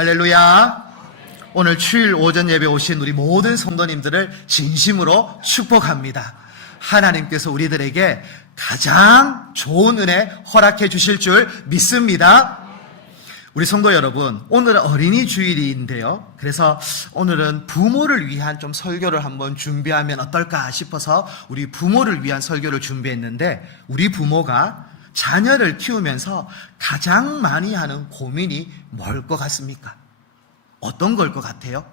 할렐루야. 오늘 주일 오전 예배 오신 우리 모든 성도님들을 진심으로 축복합니다. 하나님께서 우리들에게 가장 좋은 은혜 허락해 주실 줄 믿습니다. 우리 성도 여러분, 오늘은 어린이 주일인데요. 그래서 오늘은 부모를 위한 좀 설교를 한번 준비하면 어떨까 싶어서 우리 부모를 위한 설교를 준비했는데, 우리 부모가 자녀를 키우면서 가장 많이 하는 고민이 뭘 것 같습니까? 어떤 걸 것 같아요?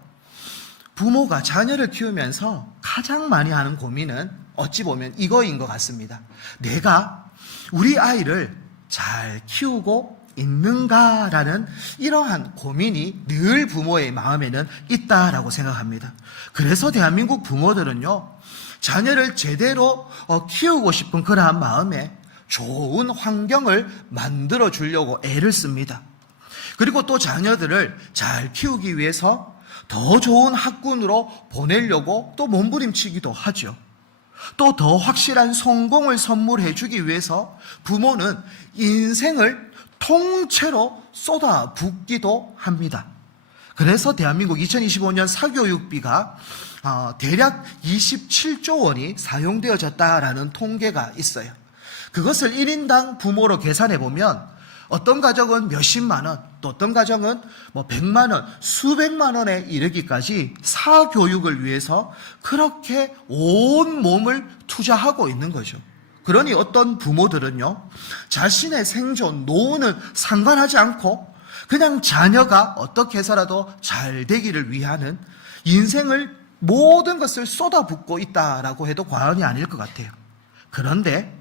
부모가 자녀를 키우면서 가장 많이 하는 고민은 어찌 보면 이거인 것 같습니다. 내가 우리 아이를 잘 키우고 있는가라는 이러한 고민이 늘 부모의 마음에는 있다라고 생각합니다. 그래서 대한민국 부모들은요, 자녀를 제대로 키우고 싶은 그러한 마음에 좋은 환경을 만들어 주려고 애를 씁니다. 그리고 또 자녀들을 잘 키우기 위해서 더 좋은 학군으로 보내려고 또 몸부림치기도 하죠. 또 더 확실한 성공을 선물해 주기 위해서 부모는 인생을 통째로 쏟아붓기도 합니다. 그래서 대한민국 2025년 사교육비가 대략 27조 원이 사용되어졌다라는 통계가 있어요. 그것을 1인당 부모로 계산해 보면 어떤 가정은 몇십만 원, 또 어떤 가정은 100만 원, 수백만 원에 이르기까지 사교육을 위해서 그렇게 온 몸을 투자하고 있는 거죠. 그러니 어떤 부모들은요, 자신의 생존, 노후는 상관하지 않고 그냥 자녀가 어떻게 해서라도 잘 되기를 위하는 인생을 모든 것을 쏟아붓고 있다라고 해도 과언이 아닐 것 같아요. 그런데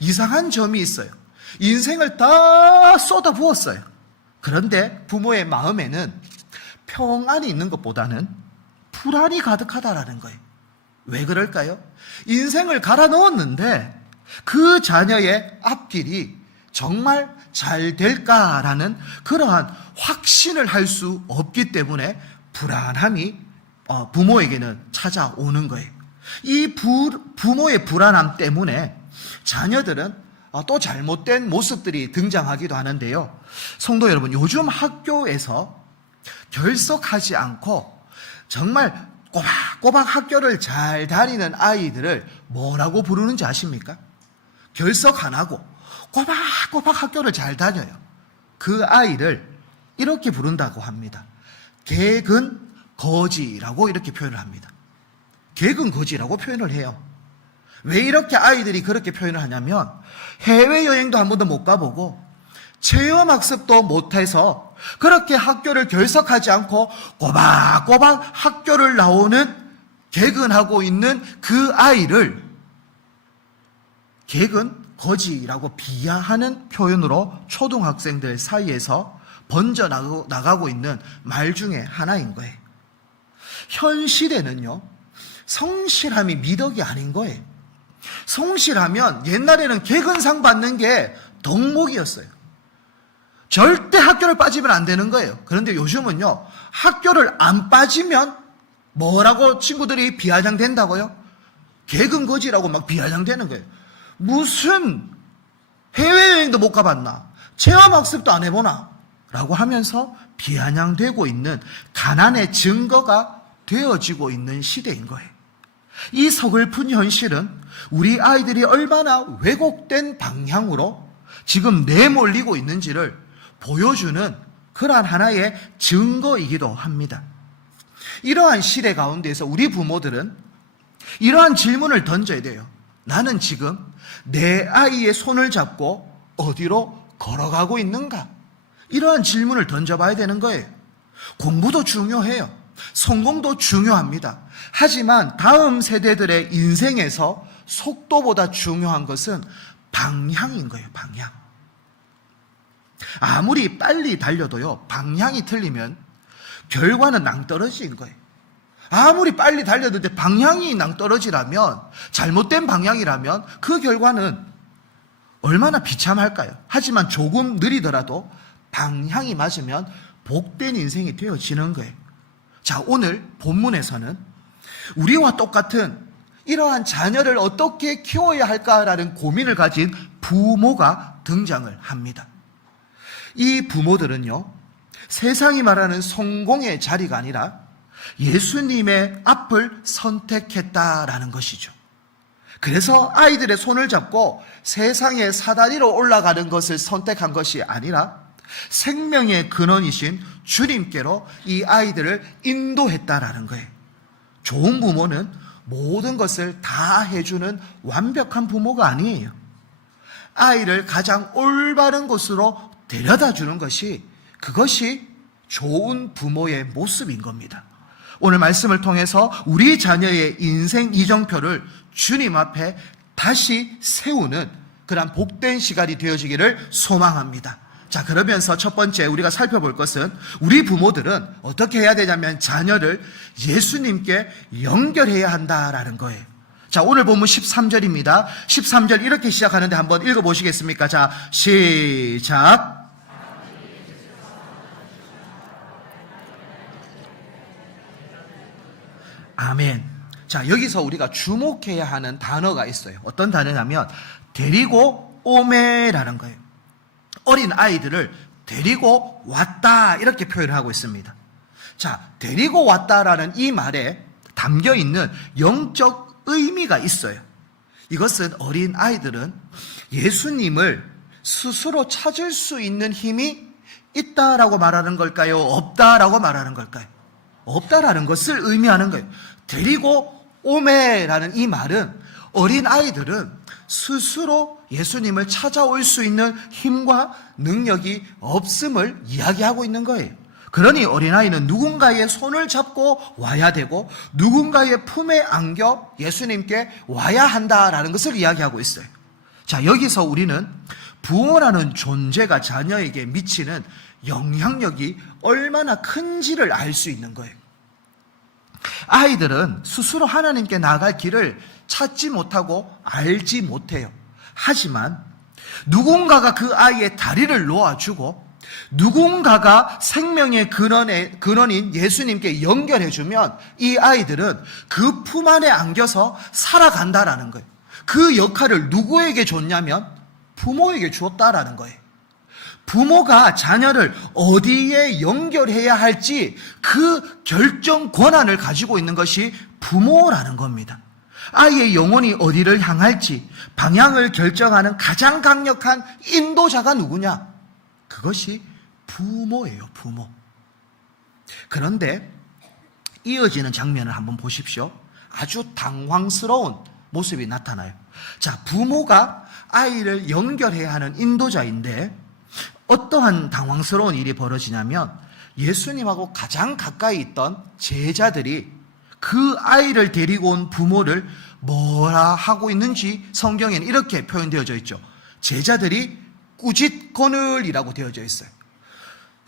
이상한 점이 있어요. 인생을 다 쏟아부었어요. 그런데 부모의 마음에는 평안이 있는 것보다는 불안이 가득하다라는 거예요. 왜 그럴까요? 인생을 갈아 넣었는데 그 자녀의 앞길이 정말 잘 될까라는 그러한 확신을 할 수 없기 때문에 불안함이 부모에게는 찾아오는 거예요. 이 부모의 불안함 때문에 자녀들은 또 잘못된 모습들이 등장하기도 하는데요. 성도 여러분, 요즘 학교에서 결석하지 않고 정말 꼬박꼬박 학교를 잘 다니는 아이들을 뭐라고 부르는지 아십니까? 결석 안 하고 꼬박꼬박 학교를 잘 다녀요. 그 아이를 이렇게 부른다고 합니다. 개근거지라고 이렇게 표현을 합니다. 개근거지라고 표현을 해요. 왜 이렇게 아이들이 그렇게 표현을 하냐면, 해외여행도 한 번도 못 가보고 체험학습도 못해서 그렇게 학교를 결석하지 않고 꼬박꼬박 학교를 나오는, 개근하고 있는 그 아이를 개근거지라고 비하하는 표현으로 초등학생들 사이에서 번져나가고 있는 말 중에 하나인 거예요. 현 시대는요, 성실함이 미덕이 아닌 거예요. 성실하면 옛날에는 개근상 받는 게 덕목이었어요. 절대 학교를 빠지면 안 되는 거예요. 그런데 요즘은요, 학교를 안 빠지면 뭐라고 친구들이 비아냥된다고요? 개근거지라고 막 비아냥되는 거예요. 무슨 해외여행도 못 가봤나? 체험학습도 안 해보나? 라고 하면서 비아냥되고 있는 가난의 증거가 되어지고 있는 시대인 거예요. 이 서글픈 현실은 우리 아이들이 얼마나 왜곡된 방향으로 지금 내몰리고 있는지를 보여주는 그러한 하나의 증거이기도 합니다. 이러한 시대 가운데서 우리 부모들은 이러한 질문을 던져야 돼요. 나는 지금 내 아이의 손을 잡고 어디로 걸어가고 있는가? 이러한 질문을 던져봐야 되는 거예요. 공부도 중요해요. 성공도 중요합니다. 하지만 다음 세대들의 인생에서 속도보다 중요한 것은 방향인 거예요. 방향. 아무리 빨리 달려도요, 방향이 틀리면 결과는 낭떠러지인 거예요. 아무리 빨리 달렸는데 방향이 낭떠러지라면, 잘못된 방향이라면 그 결과는 얼마나 비참할까요? 하지만 조금 느리더라도 방향이 맞으면 복된 인생이 되어지는 거예요. 자, 오늘 본문에서는 우리와 똑같은 이러한 자녀를 어떻게 키워야 할까라는 고민을 가진 부모가 등장을 합니다. 이 부모들은요, 세상이 말하는 성공의 자리가 아니라 예수님의 앞을 선택했다라는 것이죠. 그래서 아이들의 손을 잡고 세상의 사다리로 올라가는 것을 선택한 것이 아니라 생명의 근원이신 주님께로 이 아이들을 인도했다라는 거예요. 좋은 부모는 모든 것을 다 해주는 완벽한 부모가 아니에요. 아이를 가장 올바른 곳으로 데려다 주는 것이, 그것이 좋은 부모의 모습인 겁니다. 오늘 말씀을 통해서 우리 자녀의 인생 이정표를 주님 앞에 다시 세우는 그런 복된 시간이 되어지기를 소망합니다. 자, 그러면서 첫 번째 우리가 살펴볼 것은, 우리 부모들은 어떻게 해야 되냐면 자녀를 예수님께 연결해야 한다라는 거예요. 자, 오늘 본문 13절입니다. 13절 이렇게 시작하는데 한번 읽어보시겠습니까? 자, 시작. 아멘. 자, 여기서 우리가 주목해야 하는 단어가 있어요. 어떤 단어냐면 데리고 오매라는 거예요. 어린 아이들을 데리고 왔다, 이렇게 표현을 하고 있습니다. 자, 데리고 왔다라는 이 말에 담겨 있는 영적 의미가 있어요. 이것은 어린 아이들은 예수님을 스스로 찾을 수 있는 힘이 있다라고 말하는 걸까요? 없다라고 말하는 걸까요? 없다라는 것을 의미하는 거예요. 데리고 오매라는 이 말은 어린 아이들은 스스로 예수님을 찾아올 수 있는 힘과 능력이 없음을 이야기하고 있는 거예요. 그러니 어린아이는 누군가의 손을 잡고 와야 되고 누군가의 품에 안겨 예수님께 와야 한다라는 것을 이야기하고 있어요. 자, 여기서 우리는 부모라는 존재가 자녀에게 미치는 영향력이 얼마나 큰지를 알 수 있는 거예요. 아이들은 스스로 하나님께 나아갈 길을 찾지 못하고 알지 못해요. 하지만 누군가가 그 아이의 다리를 놓아주고 누군가가 생명의 근원인 예수님께 연결해주면 이 아이들은 그 품 안에 안겨서 살아간다라는 거예요. 그 역할을 누구에게 줬냐면 부모에게 주었다라는 거예요. 부모가 자녀를 어디에 연결해야 할지 그 결정 권한을 가지고 있는 것이 부모라는 겁니다. 아이의 영혼이 어디를 향할지 방향을 결정하는 가장 강력한 인도자가 누구냐? 그것이 부모예요, 부모. 그런데 이어지는 장면을 한번 보십시오. 아주 당황스러운 모습이 나타나요. 자, 부모가 아이를 연결해야 하는 인도자인데 어떠한 당황스러운 일이 벌어지냐면 예수님하고 가장 가까이 있던 제자들이 그 아이를 데리고 온 부모를 뭐라 하고 있는지 성경에는 이렇게 표현되어져 있죠. 제자들이 꾸짖거늘이라고 되어져 있어요.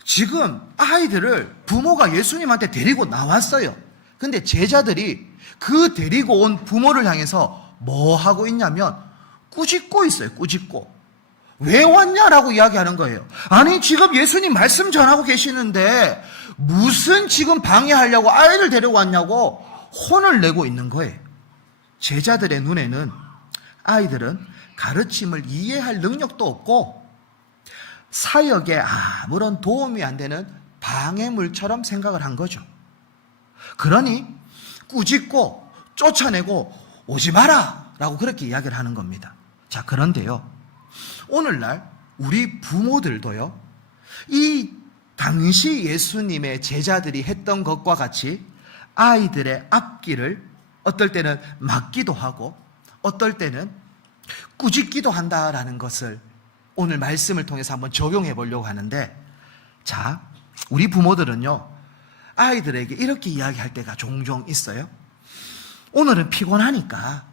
지금 아이들을 부모가 예수님한테 데리고 나왔어요. 근데 제자들이 그 데리고 온 부모를 향해서 뭐 하고 있냐면 꾸짖고 있어요. 꾸짖고. 왜 왔냐라고 이야기하는 거예요. 아니, 지금 예수님 말씀 전하고 계시는데 무슨 지금 방해하려고 아이를 데려왔냐고 혼을 내고 있는 거예요. 제자들의 눈에는 아이들은 가르침을 이해할 능력도 없고 사역에 아무런 도움이 안 되는 방해물처럼 생각을 한 거죠. 그러니 꾸짖고 쫓아내고 오지 마라 라고 그렇게 이야기를 하는 겁니다. 자, 그런데요, 오늘날 우리 부모들도요, 이 당시 예수님의 제자들이 했던 것과 같이 아이들의 앞길을 어떨 때는 막기도 하고 어떨 때는 꾸짖기도 한다라는 것을 오늘 말씀을 통해서 한번 적용해 보려고 하는데, 자, 우리 부모들은요, 아이들에게 이렇게 이야기할 때가 종종 있어요. 오늘은 피곤하니까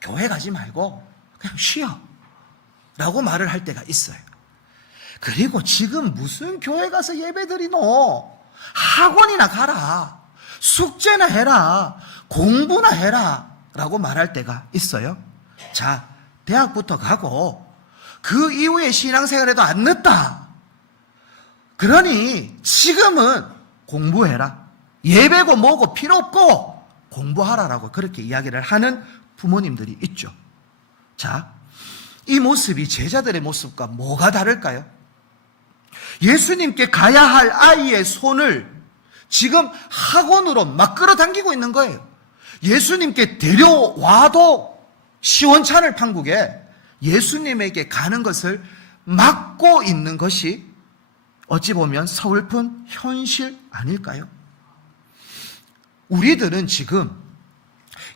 교회 가지 말고 그냥 쉬어 라고 말을 할 때가 있어요. 그리고 지금 무슨 교회 가서 예배 드리노? 학원이나 가라. 숙제나 해라. 공부나 해라. 라고 말할 때가 있어요. 자, 대학부터 가고 그 이후에 신앙생활에도 안 늦다. 그러니 지금은 공부해라. 예배고 뭐고 필요 없고 공부하라라고 그렇게 이야기를 하는 부모님들이 있죠. 자, 이 모습이 제자들의 모습과 뭐가 다를까요? 예수님께 가야 할 아이의 손을 지금 학원으로 막 끌어당기고 있는 거예요. 예수님께 데려와도 시원찮을 판국에 예수님에게 가는 것을 막고 있는 것이 어찌 보면 서글픈 현실 아닐까요? 우리들은 지금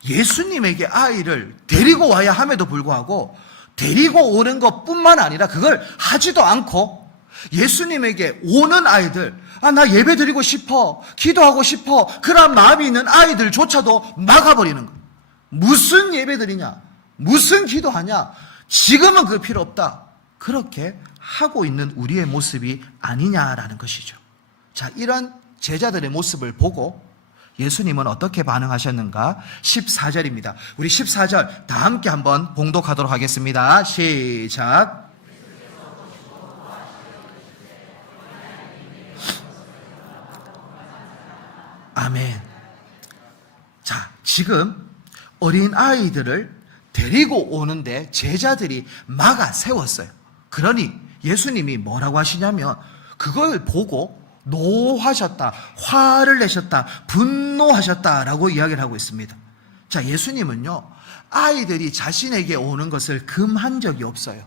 예수님에게 아이를 데리고 와야 함에도 불구하고 데리고 오는 것뿐만 아니라 그걸 하지도 않고 예수님에게 오는 아이들, 나 예배 드리고 싶어, 기도하고 싶어, 그런 마음이 있는 아이들조차도 막아버리는 거예요. 무슨 예배 드리냐, 무슨 기도하냐, 지금은 그 필요 없다. 그렇게 하고 있는 우리의 모습이 아니냐라는 것이죠. 자, 이런 제자들의 모습을 보고 예수님은 어떻게 반응하셨는가? 14절입니다. 우리 14절 다 함께 한번 봉독하도록 하겠습니다. 시작. 아멘. 자, 지금 어린 아이들을 데리고 오는데 제자들이 막아 세웠어요. 그러니 예수님이 뭐라고 하시냐면 그걸 보고 노하셨다, 화를 내셨다, 분노하셨다라고 이야기를 하고 있습니다. 자, 예수님은요, 아이들이 자신에게 오는 것을 금한 적이 없어요.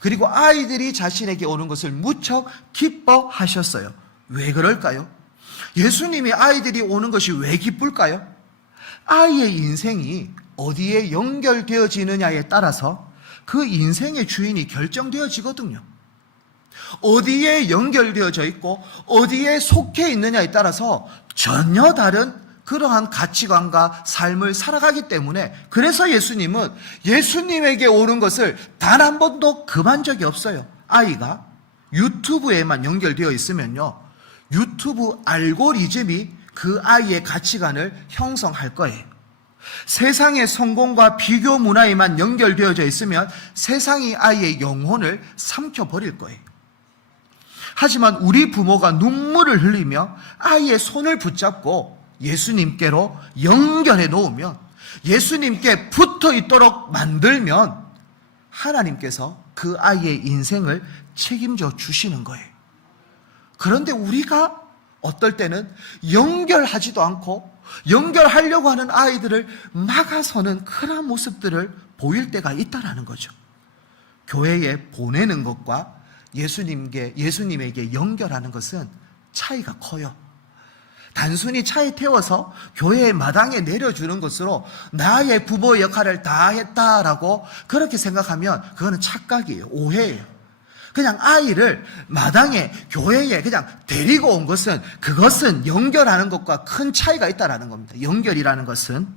그리고 아이들이 자신에게 오는 것을 무척 기뻐하셨어요. 왜 그럴까요? 예수님이 아이들이 오는 것이 왜 기쁠까요? 아이의 인생이 어디에 연결되어지느냐에 따라서 그 인생의 주인이 결정되어지거든요. 어디에 연결되어져 있고 어디에 속해 있느냐에 따라서 전혀 다른 그러한 가치관과 삶을 살아가기 때문에 그래서 예수님은 예수님에게 오는 것을 단 한 번도 금한 적이 없어요. 아이가 유튜브에만 연결되어 있으면요, 유튜브 알고리즘이 그 아이의 가치관을 형성할 거예요. 세상의 성공과 비교 문화에만 연결되어져 있으면 세상이 아이의 영혼을 삼켜버릴 거예요. 하지만 우리 부모가 눈물을 흘리며 아이의 손을 붙잡고 예수님께로 연결해 놓으면, 예수님께 붙어 있도록 만들면 하나님께서 그 아이의 인생을 책임져 주시는 거예요. 그런데 우리가 어떨 때는 연결하지도 않고 연결하려고 하는 아이들을 막아서는 그런 모습들을 보일 때가 있다라는 거죠. 교회에 보내는 것과 예수님에게 연결하는 것은 차이가 커요. 단순히 차에 태워서 교회의 마당에 내려주는 것으로 나의 부모의 역할을 다 했다라고 그렇게 생각하면 그거는 착각이에요. 오해예요. 그냥 아이를 마당에 교회에 그냥 데리고 온 것은, 그것은 연결하는 것과 큰 차이가 있다라는 겁니다. 연결이라는 것은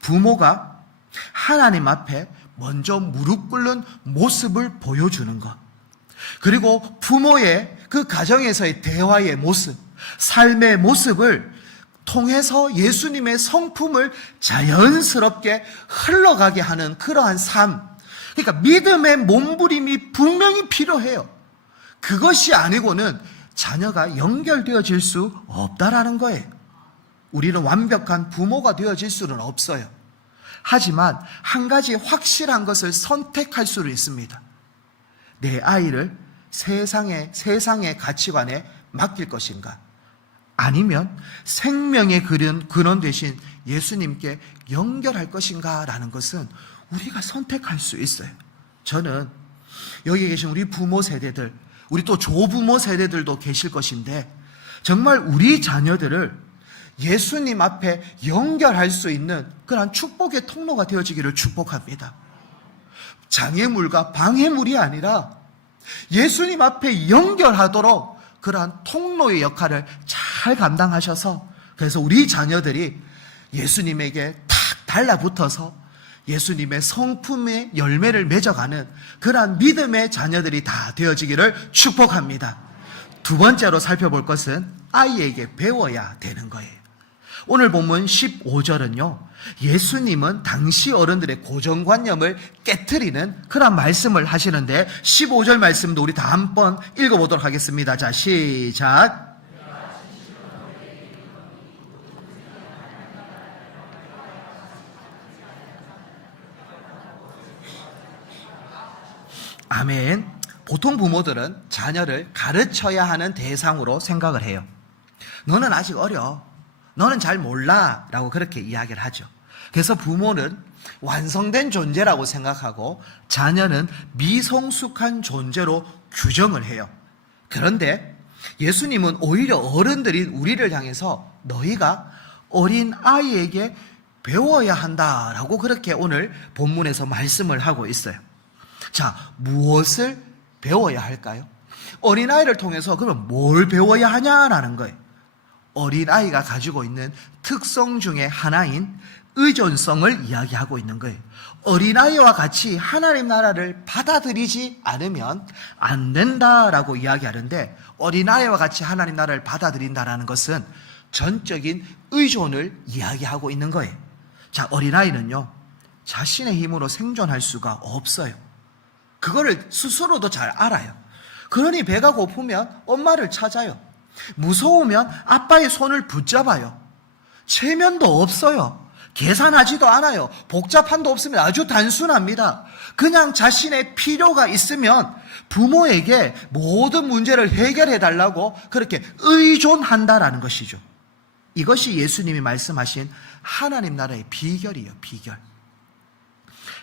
부모가 하나님 앞에 먼저 무릎 꿇는 모습을 보여주는 것, 그리고 부모의 그 가정에서의 대화의 모습, 삶의 모습을 통해서 예수님의 성품을 자연스럽게 흘러가게 하는 그러한 삶, 그러니까 믿음의 몸부림이 분명히 필요해요. 그것이 아니고는 자녀가 연결되어질 수 없다라는 거예요. 우리는 완벽한 부모가 되어질 수는 없어요. 하지만 한 가지 확실한 것을 선택할 수는 있습니다. 내 아이를 세상의 가치관에 맡길 것인가, 아니면 생명의 근원 되신 예수님께 연결할 것인가 라는 것은 우리가 선택할 수 있어요. 저는 여기 계신 우리 부모 세대들, 우리 또 조부모 세대들도 계실 것인데, 정말 우리 자녀들을 예수님 앞에 연결할 수 있는 그러한 축복의 통로가 되어지기를 축복합니다. 장애물과 방해물이 아니라 예수님 앞에 연결하도록 그러한 통로의 역할을 잘 감당하셔서, 그래서 우리 자녀들이 예수님에게 탁 달라붙어서 예수님의 성품의 열매를 맺어가는 그러한 믿음의 자녀들이 다 되어지기를 축복합니다. 두 번째로 살펴볼 것은 아이에게 배워야 되는 거예요. 오늘 본문 15절은요, 예수님은 당시 어른들의 고정관념을 깨트리는 그런 말씀을 하시는데, 15절 말씀도 우리 다 한번 읽어보도록 하겠습니다. 자, 시작. 아멘. 보통 부모들은 자녀를 가르쳐야 하는 대상으로 생각을 해요. 너는 아직 어려. 너는 잘 몰라. 라고 그렇게 이야기를 하죠. 그래서 부모는 완성된 존재라고 생각하고 자녀는 미성숙한 존재로 규정을 해요. 그런데 예수님은 오히려 어른들인 우리를 향해서 너희가 어린 아이에게 배워야 한다라고 그렇게 오늘 본문에서 말씀을 하고 있어요. 자, 무엇을 배워야 할까요? 어린아이를 통해서 그럼 뭘 배워야 하냐라는 거예요. 어린아이가 가지고 있는 특성 중에 하나인 의존성을 이야기하고 있는 거예요. 어린아이와 같이 하나님 나라를 받아들이지 않으면 안 된다라고 이야기하는데, 어린아이와 같이 하나님 나라를 받아들인다라는 것은 전적인 의존을 이야기하고 있는 거예요. 자, 어린아이는요, 자신의 힘으로 생존할 수가 없어요. 그거를 스스로도 잘 알아요. 그러니 배가 고프면 엄마를 찾아요. 무서우면 아빠의 손을 붙잡아요. 체면도 없어요. 계산하지도 않아요. 복잡함도 없으면 아주 단순합니다. 그냥 자신의 필요가 있으면 부모에게 모든 문제를 해결해 달라고 그렇게 의존한다라는 것이죠. 이것이 예수님이 말씀하신 하나님 나라의 비결이에요. 비결.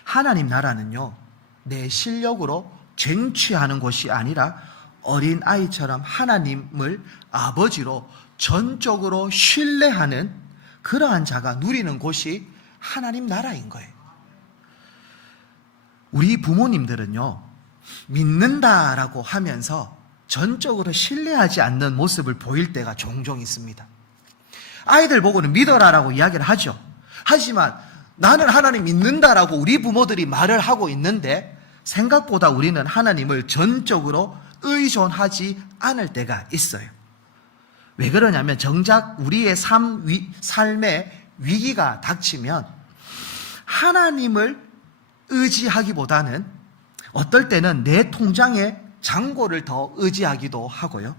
하나님 나라는요, 내 실력으로 쟁취하는 것이 아니라 어린 아이처럼 하나님을 아버지로 전적으로 신뢰하는 그러한 자가 누리는 곳이 하나님 나라인 거예요. 우리 부모님들은요, 믿는다라고 하면서 전적으로 신뢰하지 않는 모습을 보일 때가 종종 있습니다. 아이들 보고는 믿어라라고 이야기를 하죠. 하지만 나는 하나님 믿는다라고 우리 부모들이 말을 하고 있는데 생각보다 우리는 하나님을 전적으로 의존하지 않을 때가 있어요. 왜 그러냐면 정작 우리의 삶에 위기가 닥치면 하나님을 의지하기보다는 어떨 때는 내 통장의 잔고를 더 의지하기도 하고요.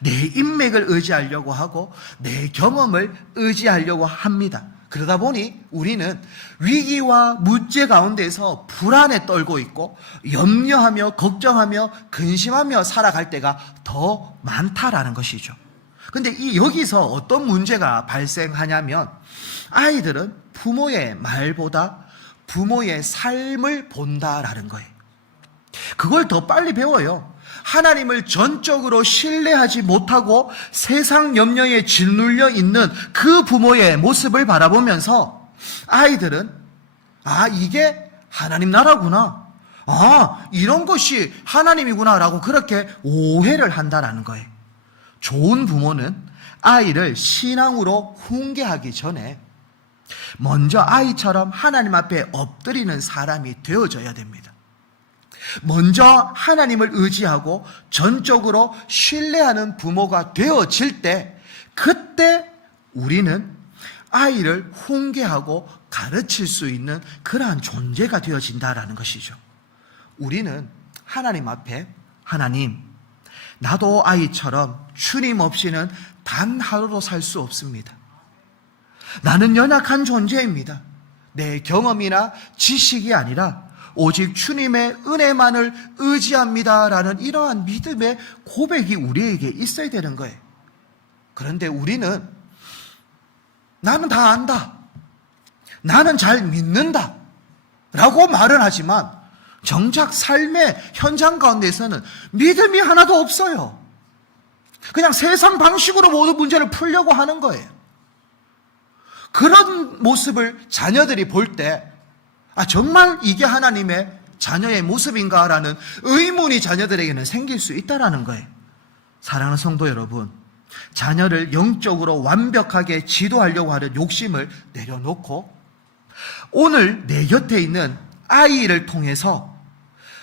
내 인맥을 의지하려고 하고 내 경험을 의지하려고 합니다. 그러다 보니 우리는 위기와 문제 가운데서 불안에 떨고 있고 염려하며 걱정하며 근심하며 살아갈 때가 더 많다라는 것이죠. 근데 여기서 어떤 문제가 발생하냐면 아이들은 부모의 말보다 부모의 삶을 본다라는 거예요. 그걸 더 빨리 배워요. 하나님을 전적으로 신뢰하지 못하고 세상 염려에 짓눌려 있는 그 부모의 모습을 바라보면서 아이들은 이게 하나님 나라구나. 이런 것이 하나님이구나 라고 그렇게 오해를 한다는 거예요. 좋은 부모는 아이를 신앙으로 훈계하기 전에 먼저 아이처럼 하나님 앞에 엎드리는 사람이 되어져야 됩니다. 먼저 하나님을 의지하고 전적으로 신뢰하는 부모가 되어질 때, 그때 우리는 아이를 훈계하고 가르칠 수 있는 그러한 존재가 되어진다라는 것이죠. 우리는 하나님 앞에 하나님, 나도 아이처럼 주님 없이는 단 하루도 살 수 없습니다. 나는 연약한 존재입니다. 내 경험이나 지식이 아니라 오직 주님의 은혜만을 의지합니다라는 이러한 믿음의 고백이 우리에게 있어야 되는 거예요. 그런데 우리는 나는 다 안다, 나는 잘 믿는다 라고 말은 하지만 정작 삶의 현장 가운데서는 믿음이 하나도 없어요. 그냥 세상 방식으로 모든 문제를 풀려고 하는 거예요. 그런 모습을 자녀들이 볼 때 정말 이게 하나님의 자녀의 모습인가라는 의문이 자녀들에게는 생길 수 있다는 거예요. 사랑하는 성도 여러분, 자녀를 영적으로 완벽하게 지도하려고 하는 욕심을 내려놓고 오늘 내 곁에 있는 아이를 통해서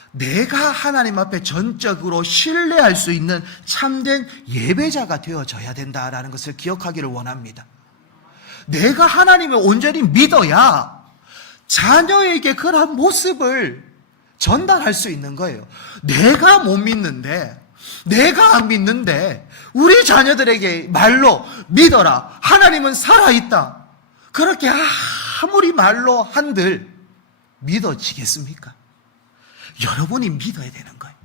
내가 하나님 앞에 전적으로 신뢰할 수 있는 참된 예배자가 되어져야 된다라는 것을 기억하기를 원합니다. 내가 하나님을 온전히 믿어야 자녀에게 그런 모습을 전달할 수 있는 거예요. 내가 못 믿는데, 내가 안 믿는데 우리 자녀들에게 말로 믿어라, 하나님은 살아있다, 그렇게 아무리 말로 한들 믿어지겠습니까? 여러분이 믿어야 되는 거예요.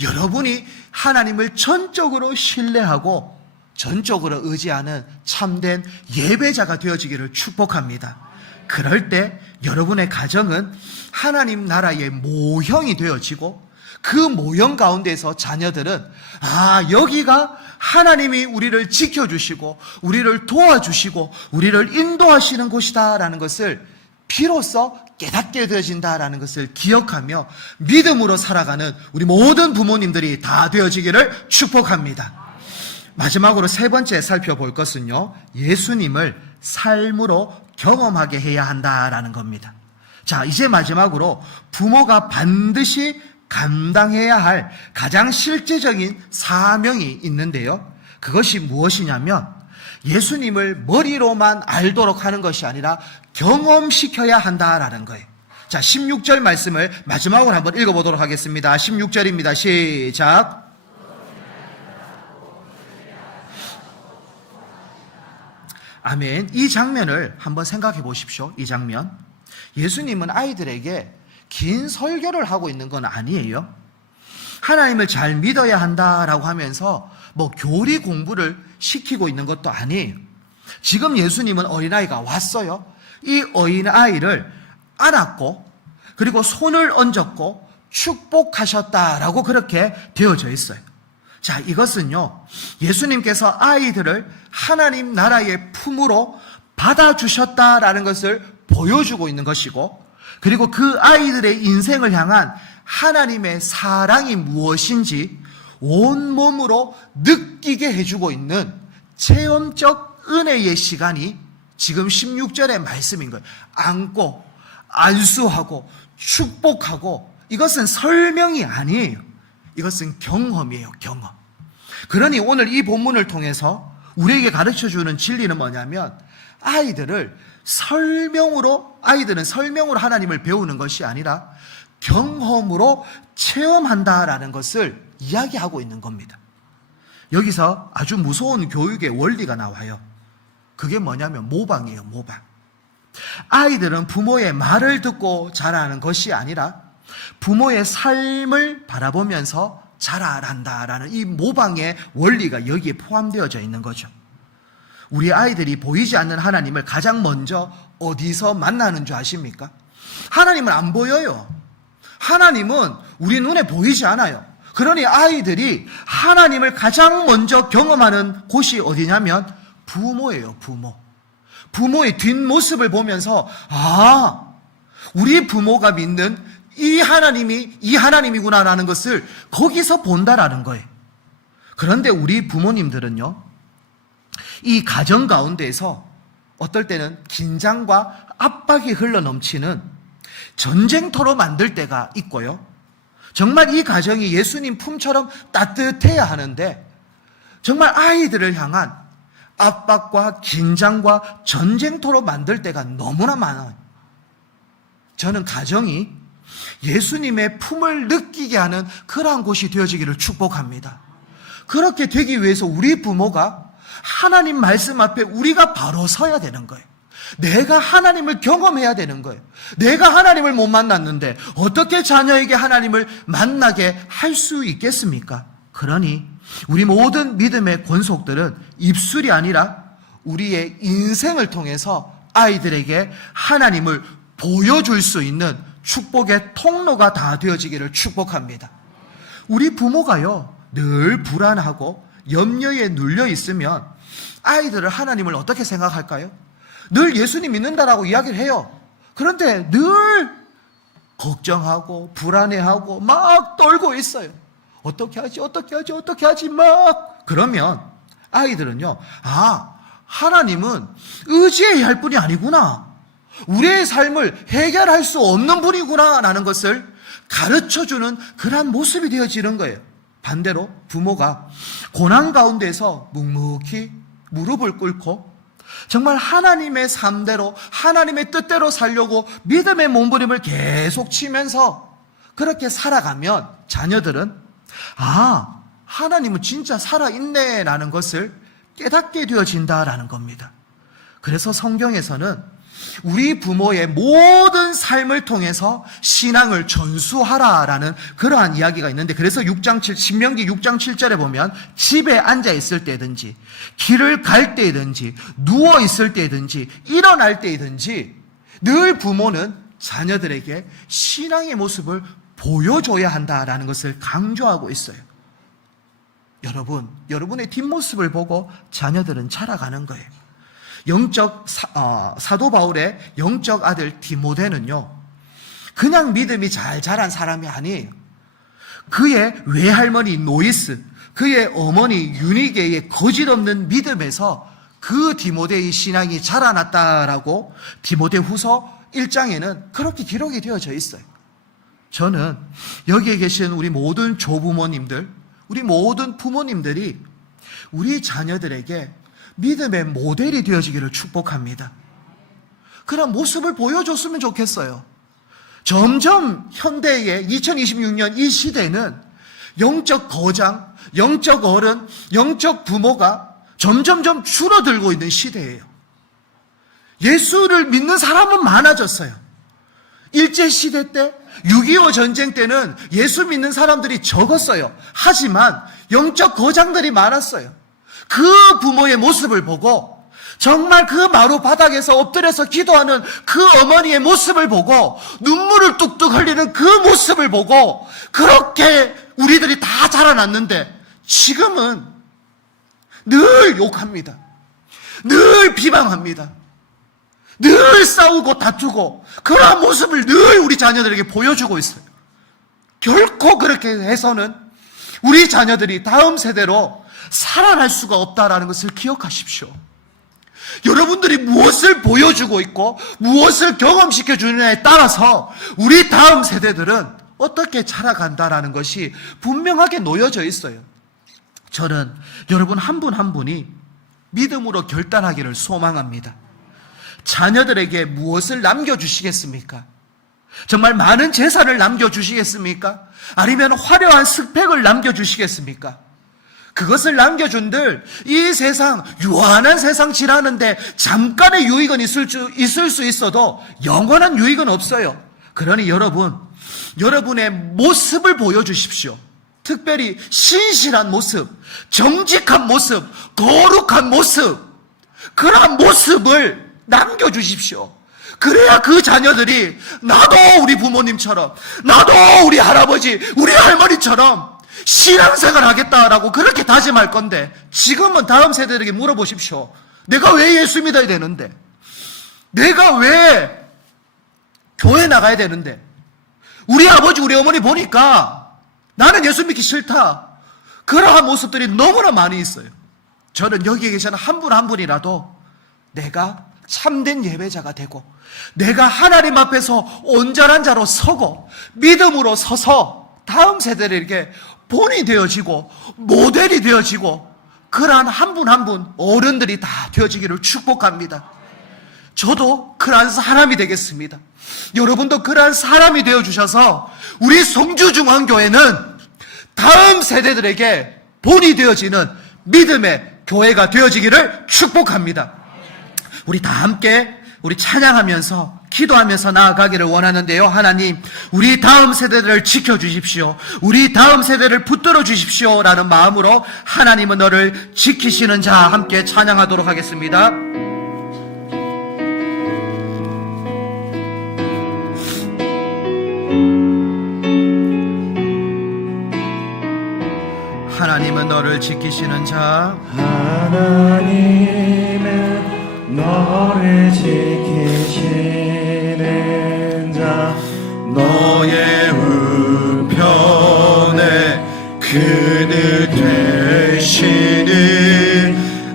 여러분이 하나님을 전적으로 신뢰하고 전적으로 의지하는 참된 예배자가 되어지기를 축복합니다. 그럴 때 여러분의 가정은 하나님 나라의 모형이 되어지고 그 모형 가운데서 자녀들은 여기가 하나님이 우리를 지켜주시고 우리를 도와주시고 우리를 인도하시는 곳이다 라는 것을 비로소 깨닫게 되어진다라는 것을 기억하며 믿음으로 살아가는 우리 모든 부모님들이 다 되어지기를 축복합니다. 마지막으로 세 번째 살펴볼 것은요, 예수님을 삶으로 경험하게 해야 한다라는 겁니다. 자, 이제 마지막으로 부모가 반드시 감당해야 할 가장 실제적인 사명이 있는데요, 그것이 무엇이냐면 예수님을 머리로만 알도록 하는 것이 아니라 경험시켜야 한다라는 거예요. 자, 16절 말씀을 마지막으로 한번 읽어보도록 하겠습니다. 16절입니다. 시작. 아멘. 이 장면을 한번 생각해 보십시오. 이 장면. 예수님은 아이들에게 긴 설교를 하고 있는 건 아니에요. 하나님을 잘 믿어야 한다라고 하면서 교리 공부를 시키고 있는 것도 아니에요. 지금 예수님은 어린아이가 왔어요. 이 어린아이를 안았고 그리고 손을 얹었고 축복하셨다라고 그렇게 되어져 있어요. 자, 이것은요, 예수님께서 아이들을 하나님 나라의 품으로 받아주셨다라는 것을 보여주고 있는 것이고, 그리고 그 아이들의 인생을 향한 하나님의 사랑이 무엇인지 온몸으로 느끼게 해주고 있는 체험적 은혜의 시간이 지금 16절의 말씀인 거예요. 안고, 안수하고, 축복하고, 이것은 설명이 아니에요. 이것은 경험이에요, 경험. 그러니 오늘 이 본문을 통해서 우리에게 가르쳐주는 진리는 뭐냐면, 아이들은 설명으로 하나님을 배우는 것이 아니라 경험으로 체험한다라는 것을 이야기하고 있는 겁니다. 여기서 아주 무서운 교육의 원리가 나와요. 그게 뭐냐면 모방이에요, 모방. 아이들은 부모의 말을 듣고 자라는 것이 아니라 부모의 삶을 바라보면서 자라난다라는 이 모방의 원리가 여기에 포함되어져 있는 거죠. 우리 아이들이 보이지 않는 하나님을 가장 먼저 어디서 만나는 줄 아십니까? 하나님은 안 보여요. 하나님은 우리 눈에 보이지 않아요. 그러니 아이들이 하나님을 가장 먼저 경험하는 곳이 어디냐면 부모예요, 부모. 부모의 뒷모습을 보면서 우리 부모가 믿는 이 하나님이 이 하나님이구나라는 것을 거기서 본다라는 거예요. 그런데 우리 부모님들은요, 이 가정 가운데에서 어떨 때는 긴장과 압박이 흘러넘치는 전쟁터로 만들 때가 있고요, 정말 이 가정이 예수님 품처럼 따뜻해야 하는데 정말 아이들을 향한 압박과 긴장과 전쟁터로 만들 때가 너무나 많아요. 저는 가정이 예수님의 품을 느끼게 하는 그러한 곳이 되어지기를 축복합니다. 그렇게 되기 위해서 우리 부모가 하나님 말씀 앞에 우리가 바로 서야 되는 거예요. 내가 하나님을 경험해야 되는 거예요. 내가 하나님을 못 만났는데 어떻게 자녀에게 하나님을 만나게 할 수 있겠습니까? 그러니 우리 모든 믿음의 권속들은 입술이 아니라 우리의 인생을 통해서 아이들에게 하나님을 보여줄 수 있는 축복의 통로가 다 되어지기를 축복합니다. 우리 부모가요, 늘 불안하고 염려에 눌려 있으면 아이들을 하나님을 어떻게 생각할까요? 늘 예수님 믿는다라고 이야기를 해요. 그런데 늘 걱정하고 불안해하고 막 떨고 있어요. 어떻게 하지 막. 그러면 아이들은요, 하나님은 의지해야 할 분이 아니구나, 우리의 삶을 해결할 수 없는 분이구나 라는 것을 가르쳐주는 그러한 모습이 되어지는 거예요. 반대로 부모가 고난 가운데서 묵묵히 무릎을 꿇고 정말 하나님의 삶대로 하나님의 뜻대로 살려고 믿음의 몸부림을 계속 치면서 그렇게 살아가면 자녀들은 하나님은 진짜 살아있네 라는 것을 깨닫게 되어진다라는 겁니다. 그래서 성경에서는 우리 부모의 모든 삶을 통해서 신앙을 전수하라라는 그러한 이야기가 있는데, 그래서 신명기 6장 7절에 보면 집에 앉아 있을 때든지 길을 갈 때든지 누워 있을 때든지 일어날 때든지 늘 부모는 자녀들에게 신앙의 모습을 보여줘야 한다라는 것을 강조하고 있어요. 여러분의 뒷모습을 보고 자녀들은 자라가는 거예요. 사도 바울의 영적 아들 디모데는요, 그냥 믿음이 잘 자란 사람이 아니에요. 그의 외할머니 노이스, 그의 어머니 유니게의 거짓없는 믿음에서 그 디모데의 신앙이 자라났다라고 디모데 후서 1장에는 그렇게 기록이 되어져 있어요. 저는 여기에 계신 우리 모든 조부모님들, 우리 모든 부모님들이 우리 자녀들에게 믿음의 모델이 되어지기를 축복합니다. 그런 모습을 보여줬으면 좋겠어요. 점점 현대의 2026년 이 시대는 영적 거장, 영적 어른, 영적 부모가 점점점 줄어들고 있는 시대예요. 예수를 믿는 사람은 많아졌어요. 일제시대 때, 6.25 전쟁 때는 예수 믿는 사람들이 적었어요. 하지만 영적 거장들이 많았어요. 그 부모의 모습을 보고, 정말 그 마루 바닥에서 엎드려서 기도하는 그 어머니의 모습을 보고, 눈물을 뚝뚝 흘리는 그 모습을 보고, 그렇게 우리들이 다 자라났는데 지금은 늘 욕합니다. 늘 비방합니다. 늘 싸우고 다투고 그러한 모습을 늘 우리 자녀들에게 보여주고 있어요. 결코 그렇게 해서는 우리 자녀들이 다음 세대로 살아날 수가 없다라는 것을 기억하십시오. 여러분들이 무엇을 보여주고 있고 무엇을 경험시켜 주느냐에 따라서 우리 다음 세대들은 어떻게 자라간다라는 것이 분명하게 놓여져 있어요. 저는 여러분 한 분 한 분이 믿음으로 결단하기를 소망합니다. 자녀들에게 무엇을 남겨주시겠습니까? 정말 많은 재산을 남겨주시겠습니까? 아니면 화려한 스펙을 남겨주시겠습니까? 그것을 남겨준들 이 세상, 유한한 세상 지나는데 잠깐의 유익은 있을 수 있어도 영원한 유익은 없어요. 그러니 여러분의 모습을 보여주십시오. 특별히 신실한 모습, 정직한 모습, 거룩한 모습, 그러한 모습을 남겨주십시오. 그래야 그 자녀들이 나도 우리 부모님처럼, 나도 우리 할아버지, 우리 할머니처럼 신앙생활 하겠다라고 그렇게 다짐할 건데, 지금은 다음 세대들에게 물어보십시오. 내가 왜 예수 믿어야 되는데? 내가 왜 교회 나가야 되는데? 우리 아버지, 우리 어머니 보니까 나는 예수 믿기 싫다. 그러한 모습들이 너무나 많이 있어요. 저는 여기에 계시는 한 분 한 분이라도 내가 참된 예배자가 되고, 내가 하나님 앞에서 온전한 자로 서고 믿음으로 서서 다음 세대들에게 본이 되어지고 모델이 되어지고, 그러한 한 분 한 분 어른들이 다 되어지기를 축복합니다. 저도 그러한 사람이 되겠습니다. 여러분도 그러한 사람이 되어주셔서 우리 송주중앙교회는 다음 세대들에게 본이 되어지는 믿음의 교회가 되어지기를 축복합니다. 우리 다 함께 우리 찬양하면서 기도하면서 나아가기를 원하는데요. 하나님, 우리 다음 세대들을 지켜주십시오. 우리 다음 세대를 붙들어 주십시오 라는 마음으로 하나님은 너를 지키시는 자 함께 찬양하도록 하겠습니다. 하나님은 너를 지키시는 자, 하나님은 너를 지키시는 자, 너의 우편에 그늘 되시는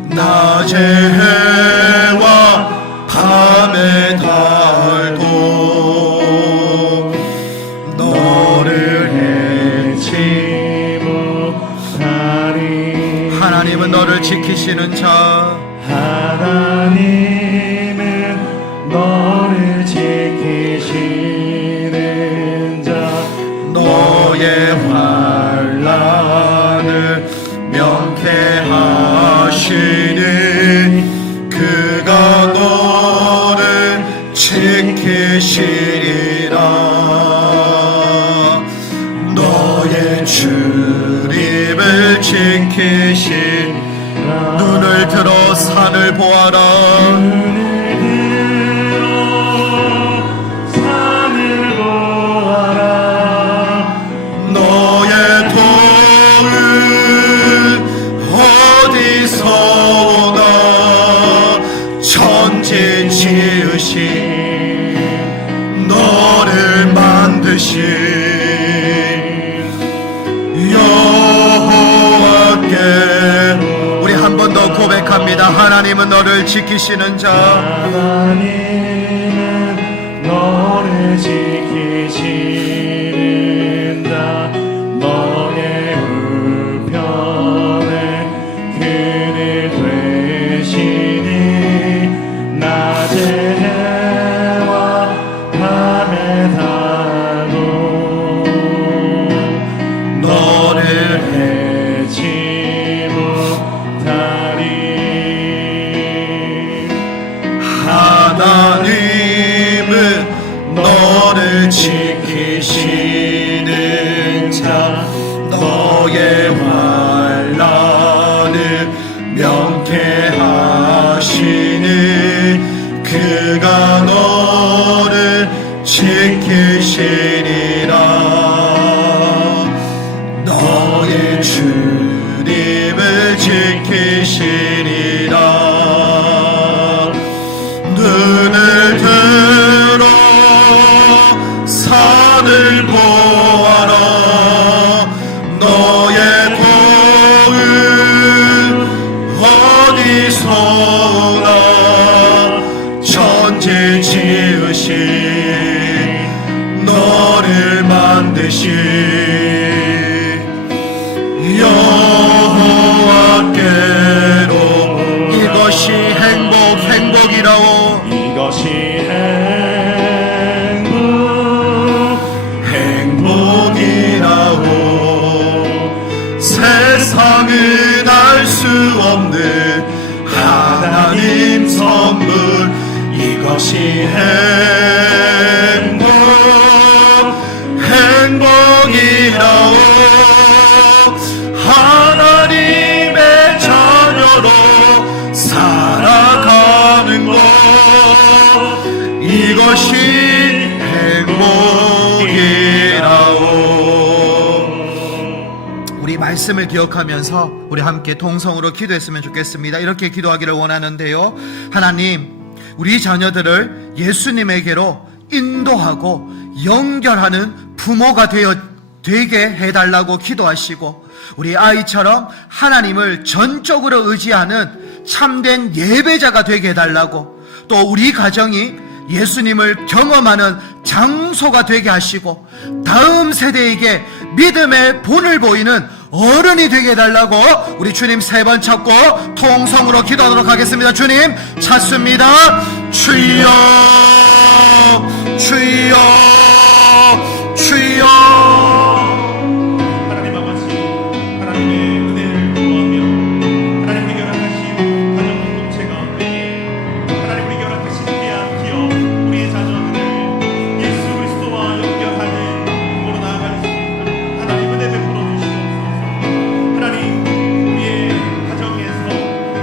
낮의 해와 밤의 달도 너를 해치 못하리. 하나님은 너를 지키시는 자, 하나님은 너를 지키시는 자, 너의 환난을 명쾌하시는 그가 너를 지키시리라. 너의 주님을 지키신 눈을 들어 산을 보아라. 너의 도움 어디서 오나. 천지 지으신 너를 만드신 여호와께 우리 한 번 더 고백합니다. 하나님은 너를 지키시는 자. 하나님은 너를 지키시는 자. 너의 우편에 그늘 되시니 낮에 해와 밤에 달도 너를 해치 못하리. 하나님은 너를 지키시는 자. 너의 환난을 명쾌하시니 그가 너를 지키시리라. 너의 주님을 지키시리라. 눈을 들어 산을 보아라. 너의 도움 어디서 오나. 천지 지으신 너를 만드신 여호와께로. 이것이 행복이라오. 이것이 행복이라오. 세상은 알 수 없는 하나님 선물. 이것이 행복이라오. 하나님의 자녀로 살아가는 것. 이것이 행복이라오. 우리 말씀을 기억하면서 우리 함께 동성으로 기도했으면 좋겠습니다. 이렇게 기도하기를 원하는데요. 하나님, 우리 자녀들을 예수님에게로 인도하고 연결하는 부모가 되게 해달라고 기도하시고, 우리 아이처럼 하나님을 전적으로 의지하는 참된 예배자가 되게 해달라고, 또 우리 가정이 예수님을 경험하는 장소가 되게 하시고, 다음 세대에게 믿음의 본을 보이는 어른이 되게 해달라고 우리 주님 세 번 찾고 통성으로 기도하도록 하겠습니다. 주님 찾습니다. 주여, 주여, 주여. 하나님 아버지, 하나님의 은혜를 구하며 하나님의 결합하신 가정 공동체 가운데 하나님 우리 결합하신 귀한 기업 우리의 자녀들을 예수 그리스도와 연결하는 부모로 나아갈 수 있는 하나님 은혜 베풀어 주시옵소서. 하나님 우리의 가정에서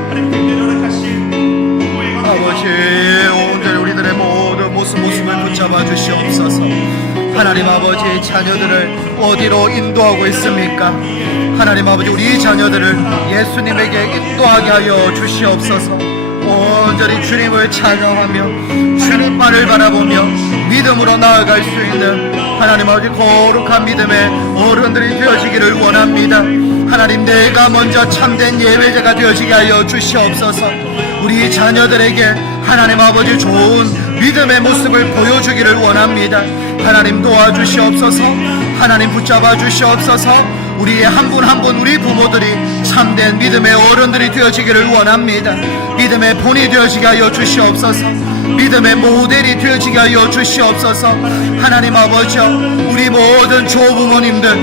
하나님께 결합하신 부모의 아버지, 온전히 우리들의 모든 모습을 붙잡아 주시옵소서. 하나님 아버지, 자녀들을 어디로 인도하고 있습니까? 하나님 아버지, 우리 자녀들을 예수님에게 인도하게 하여 주시옵소서. 온전히 주님을 찬양하며 주님만을 바라보며 믿음으로 나아갈 수 있는 하나님 아버지 거룩한 믿음의 어른들이 되어지기를 원합니다. 하나님, 내가 먼저 참된 예배자가 되어지게 하여 주시옵소서. 우리 자녀들에게 하나님 아버지 좋은 믿음의 모습을 보여주기를 원합니다. 하나님 도와주시옵소서. 하나님 붙잡아 주시옵소서. 우리의 한 분 한 분 우리 부모들이 참된 믿음의 어른들이 되어지기를 원합니다. 믿음의 본이 되어지게 하여 주시옵소서. 믿음의 모델이 되어지게 하여 주시옵소서. 하나님 아버지, 우리 모든 조부모님들,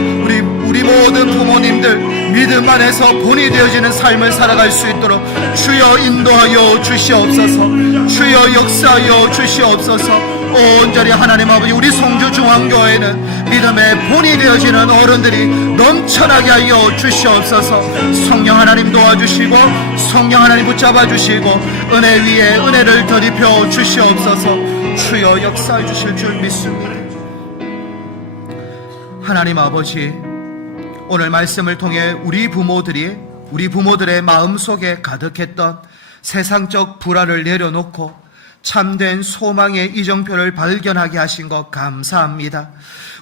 우리 모든 부모님들 믿음 안에서 본이 되어지는 삶을 살아갈 수 있도록 주여 인도하여 주시옵소서. 주여 역사하여 주시옵소서. 온전히 하나님 아버지 우리 성주중앙교회는 믿음의 본이 되어지는 어른들이 넘쳐나게 하여 주시옵소서. 성령 하나님 도와주시고 성령 하나님 붙잡아 주시고 은혜 위에 은혜를 더입혀 주시옵소서. 주여 역사해 주실 줄 믿습니다. 하나님 아버지, 오늘 말씀을 통해 우리 부모들의 마음속에 가득했던 세상적 불안을 내려놓고 참된 소망의 이정표를 발견하게 하신 것 감사합니다.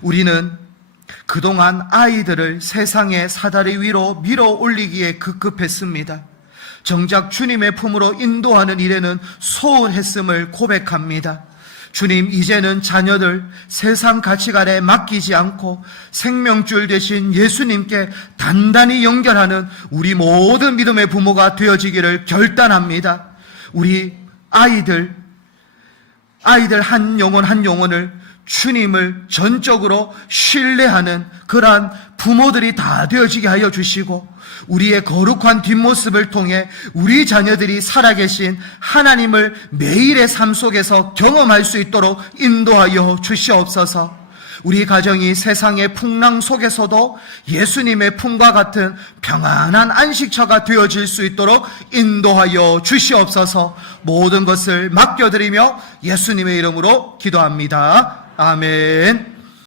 우리는 그동안 아이들을 세상의 사다리 위로 밀어 올리기에 급급했습니다. 정작 주님의 품으로 인도하는 일에는 소홀했음을 고백합니다. 주님, 이제는 자녀들 세상 가치관에 맡기지 않고 생명줄 되신 예수님께 단단히 연결하는 우리 모든 믿음의 부모가 되어지기를 결단합니다. 우리 아이들 한 영혼을 주님을 전적으로 신뢰하는 그러한 부모들이 다 되어지게 하여 주시고, 우리의 거룩한 뒷모습을 통해 우리 자녀들이 살아계신 하나님을 매일의 삶 속에서 경험할 수 있도록 인도하여 주시옵소서. 우리 가정이 세상의 풍랑 속에서도 예수님의 품과 같은 평안한 안식처가 되어질 수 있도록 인도하여 주시옵소서. 모든 것을 맡겨드리며 예수님의 이름으로 기도합니다. 아멘.